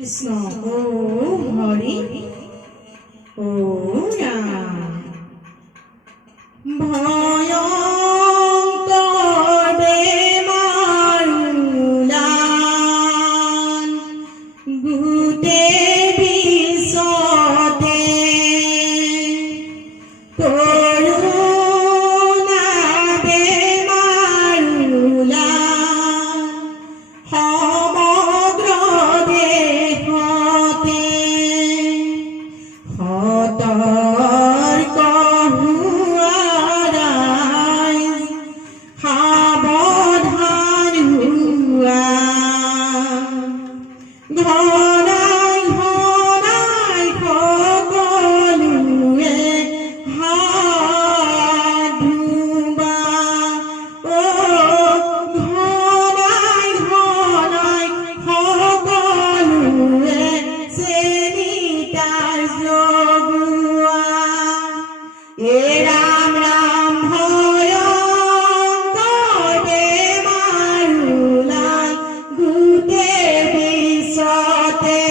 কৃষ্ণ ও হরি ও রাম ভয়ঙ্কর বেমার উলান গোটেই বিশ্বতে কৰোণা বেমাৰ উলান সমগ্ৰ দেশতে সতৰ্ক হোৱা ৰাইজ সাৱধান হোৱা ঘনাই ঘনাই সকলোৱে হাত ধুবা ঘনাই ঘনাই সকলোৱে চেনিটাইজ লগোৱা ৰাম ৰাম ভয়ঙ্কৰ বেমাৰ ওলাল গোটেই বিশ্বতে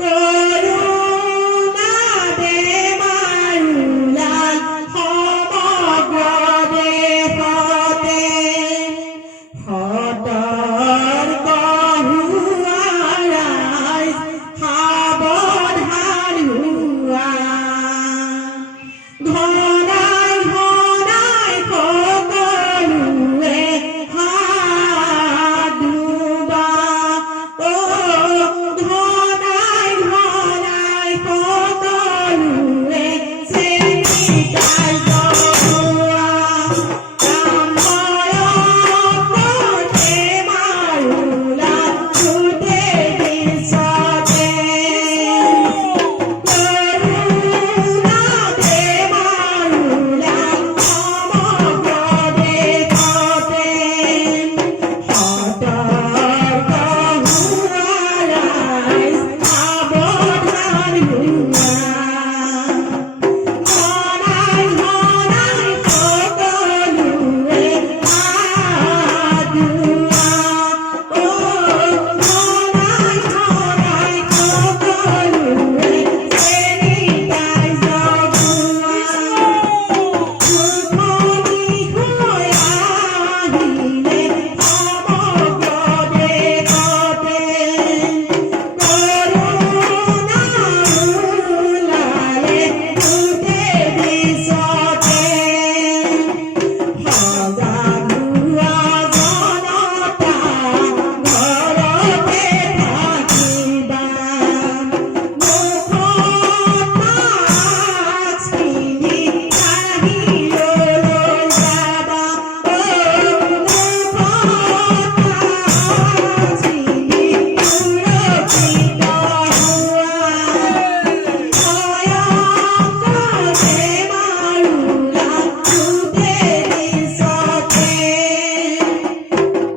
কৰোণা বেমাৰ ওলাল সমগ্ৰ দেশতে সতৰ্ক হোৱা ৰাইজ সাৱধান হোৱা ঘনাই ঘনাই সকলোৱে হাত ধুবা ঘনাই ঘনাই সকলোৱে চেনিটাইজ লগোৱা ৰাম ভয়ঙ্কৰ বেমাৰ ওলাল গোটেই বিশ্বতে কৰোণা বেমাৰ ওলাল সমগ্ৰ দেশতে সতৰ্ক হোৱা ৰাইজ সাৱধান হোৱা ঘনাই ঘনাই সকলোৱে হাত ধোৱা ঘনাই ঘনাই সকলোৱে চেনিটাইজ লগোৱা উঠনি হৈ আহিলে সমগ্ৰ দেশতে কৰোণা ওলালে গোটেই বিশ্বতে সজাগ হোৱা জনতা ঘৰতে থাকিবা মুখত মাস্ক পিন্ধি বাহিৰলৈ যাবা মুখত মাস্ক পিন্ধি সুৰক্ষিত হোৱা ভয়ঙ্কৰ বেমাৰ ওলাল গোটেই বিশ্বতে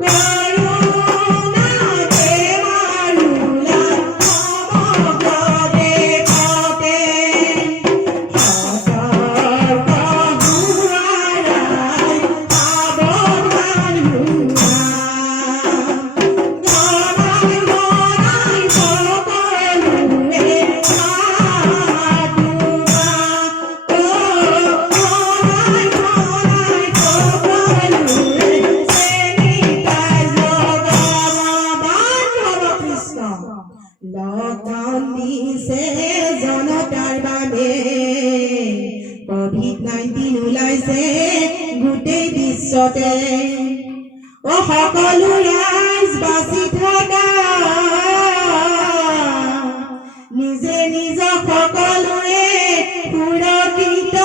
কৰোণা বেমাৰ ওলাল সমগ্ৰ দেশতে সতৰ্ক হোৱা ৰাইজ সাৱধান হোৱা ঘনাই ঘনাই সকলোৱে হাত ধুবা ঘনাই ঘনাই সকলোৱে চেনিটাইজ লগাবা কৃষ্ণ লকডাউন দিছে জনতাৰ বাবে COVID-19 ওলাইছে গোটেই বিশ্বতে সকলো ৰাইজ বাচি থকা নিজে নিজক সকলোৱে সুৰক্ষিত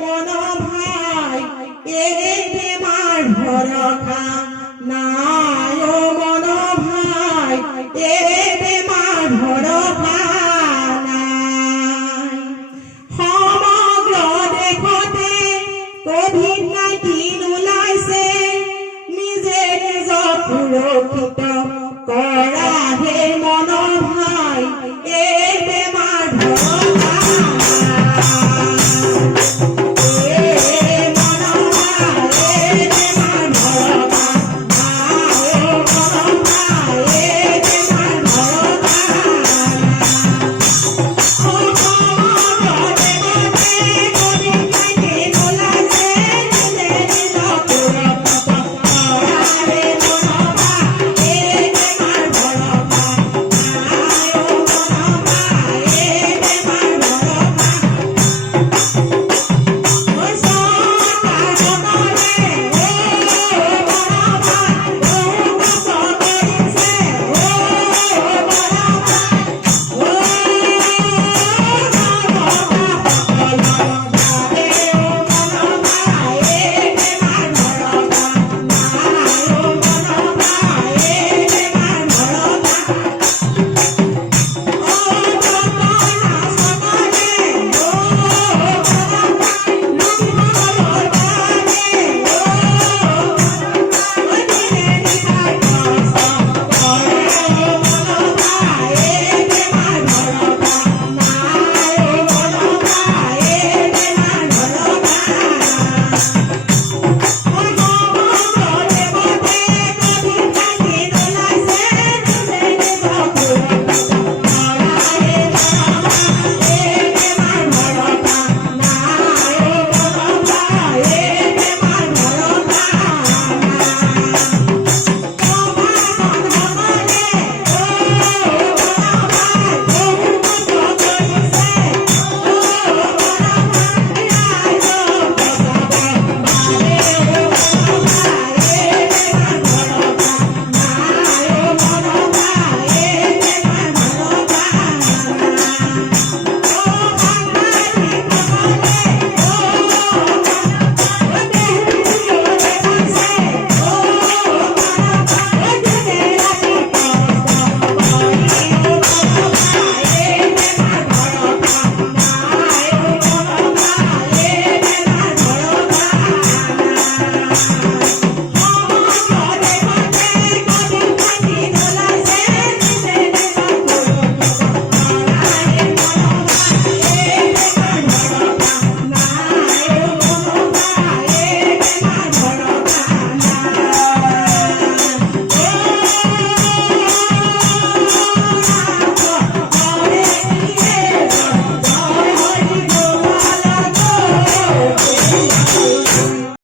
মন ভাই বেমাৰ ভৰসা